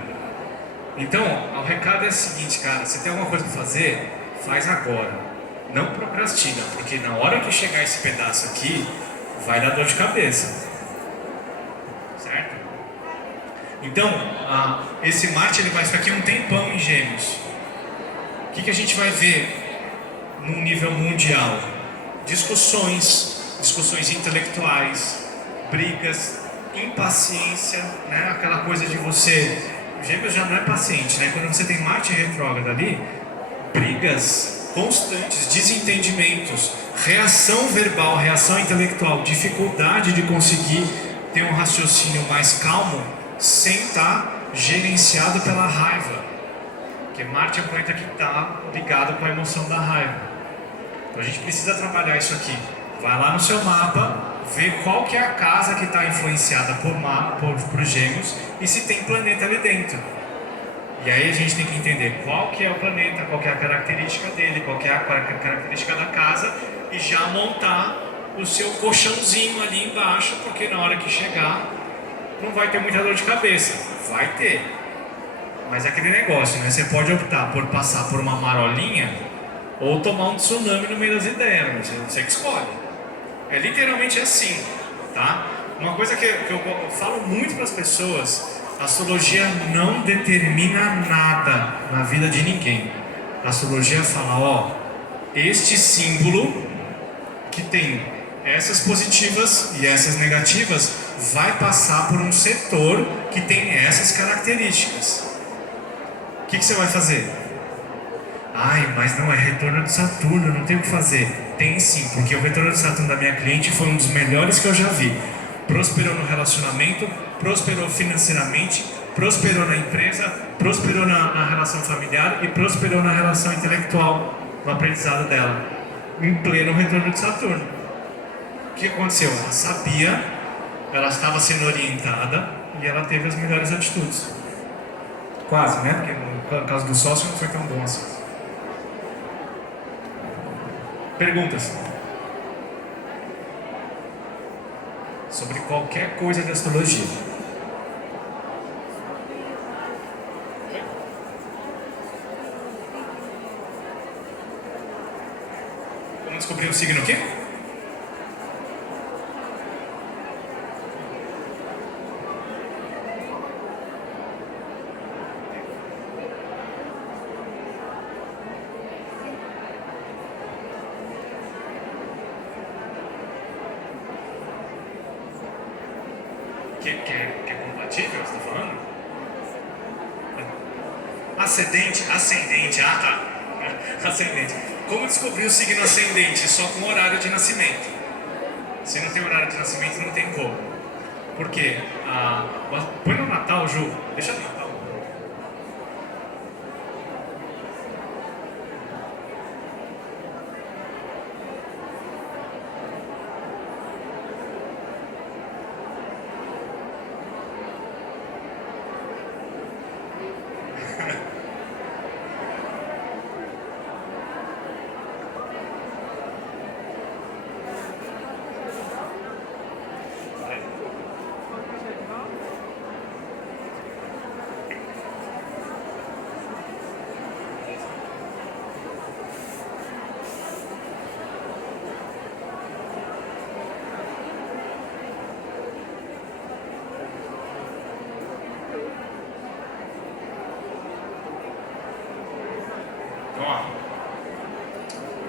Então, o recado é o seguinte, cara, você tem alguma coisa pra fazer, faz agora. Não procrastina, porque na hora que chegar esse pedaço aqui, vai dar dor de cabeça. Certo? Então, esse Marte ele vai ficar aqui um tempão em Gêmeos. O que a gente vai ver num nível mundial? Discussões intelectuais, brigas, impaciência, né? Aquela coisa de você... Gêmeos já não é paciente, né? Quando você tem Marte retrógrado ali, brigas constantes, desentendimentos, reação verbal, reação intelectual, dificuldade de conseguir ter um raciocínio mais calmo sem estar gerenciado pela raiva. Porque Marte é um planeta que está ligado com a emoção da raiva. Então a gente precisa trabalhar isso aqui. Vai lá no seu mapa, vê qual que é a casa que está influenciada por Gêmeos e se tem planeta ali dentro. E aí a gente tem que entender qual que é o planeta, qual que é a característica dele, qual que é a característica da casa e já montar o seu colchãozinho ali embaixo, porque na hora que chegar não vai ter muita dor de cabeça. Vai ter. Mas é aquele negócio, né? Você pode optar por passar por uma marolinha ou tomar um tsunami no meio das ideias, né? Você que escolhe. É literalmente assim, tá? Uma coisa que eu falo muito para as pessoas... A astrologia não determina nada na vida de ninguém. A astrologia fala, ó, este símbolo que tem essas positivas e essas negativas vai passar por um setor que tem essas características. O que você vai fazer? Ai, mas não é retorno de Saturno, não tem o que fazer. Tem sim, porque o retorno de Saturno da minha cliente foi um dos melhores que eu já vi. Prosperou no relacionamento, prosperou financeiramente, prosperou na empresa, prosperou na relação familiar e prosperou na relação intelectual, no aprendizado dela, em pleno retorno de Saturno. O que aconteceu? Ela sabia, ela estava sendo orientada e ela teve as melhores atitudes. Quase, né? Porque no caso do sócio não foi tão bom assim. Perguntas? Sobre qualquer coisa de astrologia. Vamos descobrir o signo aqui? Que é compatível, você está falando? Ascendente, tá. Ascendente. Como descobrir o signo ascendente? Só com o horário de nascimento. Se não tem horário de nascimento, não tem como. Por quê? Põe no Natal, Ju. Deixa no Natal.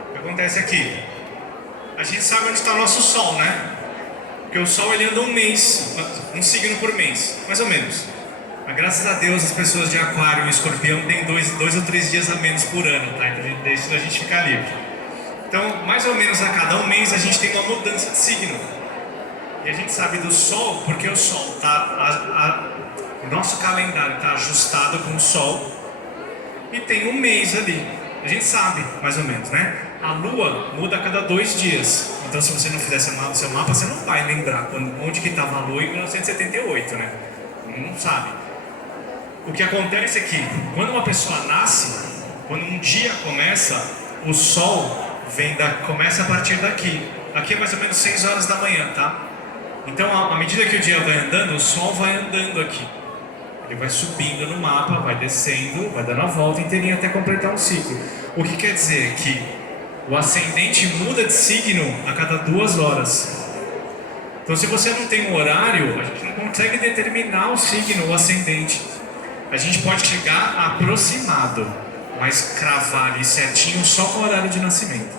O que acontece aqui? A gente sabe onde está o nosso Sol, né? Porque o Sol ele anda um mês, um signo por mês, mais ou menos. Mas graças a Deus as pessoas de Aquário e Escorpião têm dois ou três dias a menos por ano, tá? Então isso a gente fica livre. Então, mais ou menos a cada um mês a gente tem uma mudança de signo. E a gente sabe do Sol porque o Sol está... O nosso calendário está ajustado com o Sol e tem um mês ali. A gente sabe, mais ou menos, né? A Lua muda a cada 2 dias. Então, se você não fizer seu mapa, você não vai lembrar onde que estava a Lua em 1978, né? Não sabe. O que acontece é que, quando uma pessoa nasce, quando um dia começa, o Sol começa a partir daqui. Aqui é mais ou menos 6 horas da manhã, tá? Então, à medida que o dia vai andando, o Sol vai andando aqui. Ele vai subindo no mapa, vai descendo, vai dando a volta inteirinha até completar um ciclo. O que quer dizer que o ascendente muda de signo a cada 2 horas. Então, se você não tem um horário, a gente não consegue determinar o signo, o ascendente. A gente pode chegar aproximado, mas cravar ali certinho só com o horário de nascimento.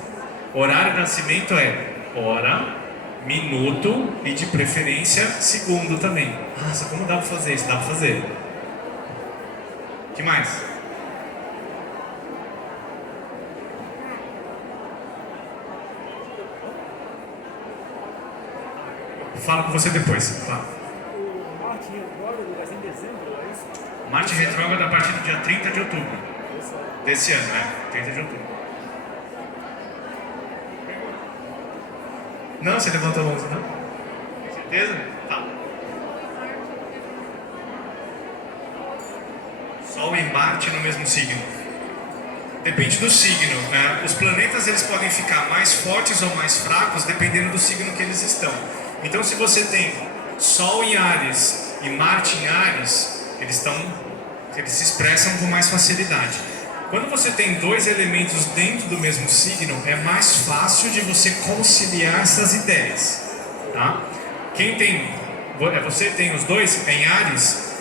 O horário de nascimento é hora, minuto e de preferência segundo também. Nossa, como dá pra fazer isso? Dá pra fazer. O que mais? Falo com você depois. Fala. O Marte retrógrado vai ser em dezembro, é isso? Marte retrógrado a partir do dia 30 de outubro. Desse ano, 30 de outubro. Não, você levantou a mão, não? Tem certeza? Tá. Sol e Marte no mesmo signo. Depende do signo, né? Os planetas eles podem ficar mais fortes ou mais fracos dependendo do signo que eles estão. Então, se você tem Sol em Áries e Marte em Áries, eles se expressam com mais facilidade. Quando você tem 2 elementos dentro do mesmo signo, é mais fácil de você conciliar essas ideias, tá? Você tem os dois em Áries,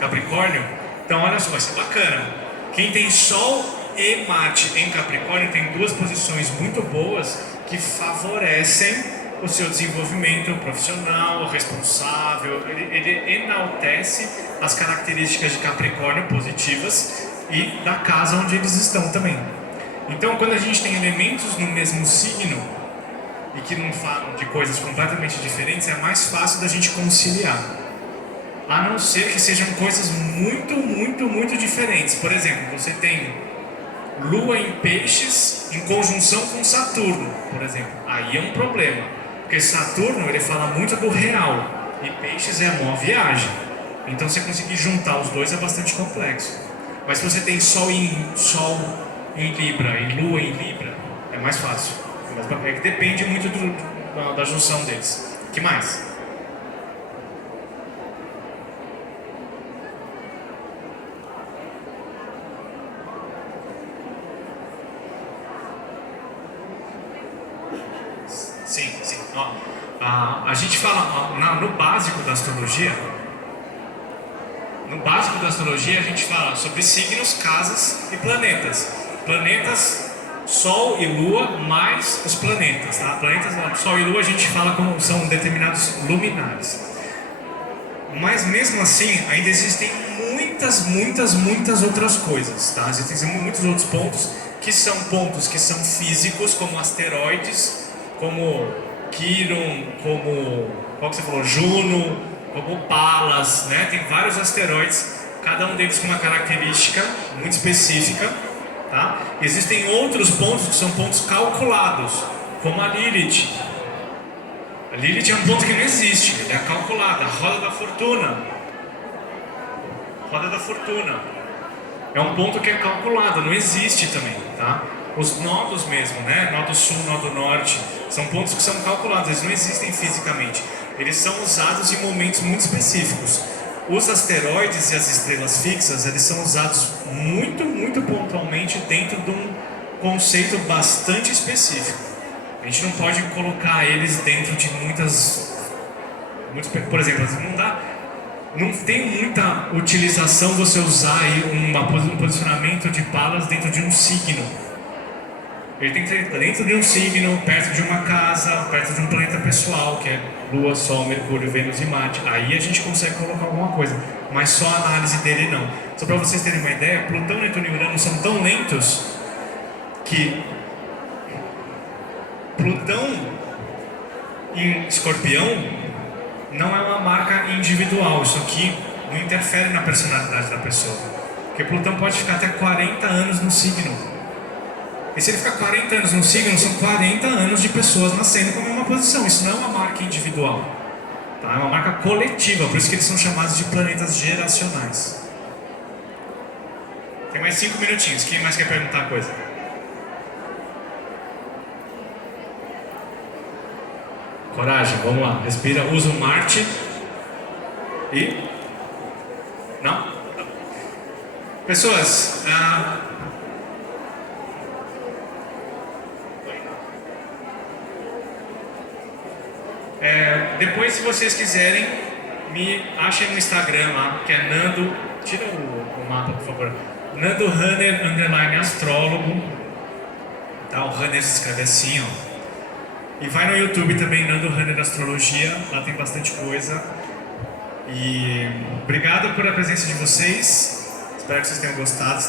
Capricórnio, então olha só, vai ser bacana. Quem tem Sol e Marte em Capricórnio tem 2 posições muito boas que favorecem o seu desenvolvimento profissional, responsável. Ele enaltece as características de Capricórnio positivas e da casa onde eles estão também. Então, quando a gente tem elementos no mesmo signo e que não falam de coisas completamente diferentes, é mais fácil da gente conciliar. A não ser que sejam coisas muito, muito, muito diferentes. Por exemplo, você tem Lua em Peixes em conjunção com Saturno, por exemplo. Aí é um problema, porque Saturno ele fala muito do real e Peixes é a maior viagem. Então, você conseguir juntar os dois é bastante complexo. Mas se você tem Sol em Libra e Lua em Libra, é mais fácil. É que depende muito da junção deles. O que mais? Sim. Ó, a gente fala no básico da astrologia. No básico da astrologia a gente fala sobre signos, casas e planetas. Planetas, Sol e Lua mais os planetas, tá? Planetas, Sol e Lua a gente fala como são determinados luminares. Mas mesmo assim, ainda existem muitas outras coisas, tá? Existem muitos outros pontos que são físicos, como asteroides, como Quirón, como, qual que você falou, Juno, como Pallas, né? Tem vários asteroides, cada um deles com uma característica muito específica, tá? Existem outros pontos que são pontos calculados, como a Lilith. A Lilith é um ponto que não existe, ele é calculado. A roda da fortuna. Roda da fortuna. É um ponto que é calculado, não existe também, tá? Os nodos mesmo, né? Nodo sul, nodo norte, são pontos que são calculados, eles não existem fisicamente. Eles são usados em momentos muito específicos. Os asteroides e as estrelas fixas, eles são usados muito pontualmente dentro de um conceito bastante específico. A gente não pode colocar eles dentro de por exemplo, não tem muita utilização você usar aí um posicionamento de Pallas dentro de um signo. Ele tem que ser dentro de um signo, perto de uma casa, perto de um planeta pessoal, que é Lua, Sol, Mercúrio, Vênus e Marte. Aí a gente consegue colocar alguma coisa, mas só a análise dele não. Só para vocês terem uma ideia, Plutão, Netuno e Urano são tão lentos que Plutão em Escorpião não é uma marca individual. Isso aqui não interfere na personalidade da pessoa. Porque Plutão pode ficar até 40 anos no signo. E se ele ficar 40 anos no signo, são 40 anos de pessoas nascendo com a mesma posição. Isso não é uma marca individual. Tá? É uma marca coletiva. Por isso que eles são chamados de planetas geracionais. Tem mais 5 minutinhos. Quem mais quer perguntar coisa? Coragem, vamos lá. Respira, usa o Marte. E? Não? Pessoas, depois, se vocês quiserem, me achem no Instagram lá, que é Nando. Tira o mapa, por favor. Nando Runner _ astrólogo. Tá, o Runner se escreve assim, ó. E vai no YouTube também, Nando Runner Astrologia, lá tem bastante coisa. E obrigado por a presença de vocês. Espero que vocês tenham gostado,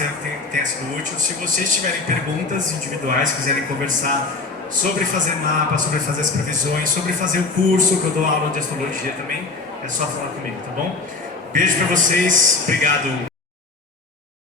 tenha sido útil. Se vocês tiverem perguntas individuais, quiserem conversar sobre fazer mapa, sobre fazer as previsões, sobre fazer o curso, que eu dou aula de astrologia também, é só falar comigo, tá bom? Beijo pra vocês, obrigado.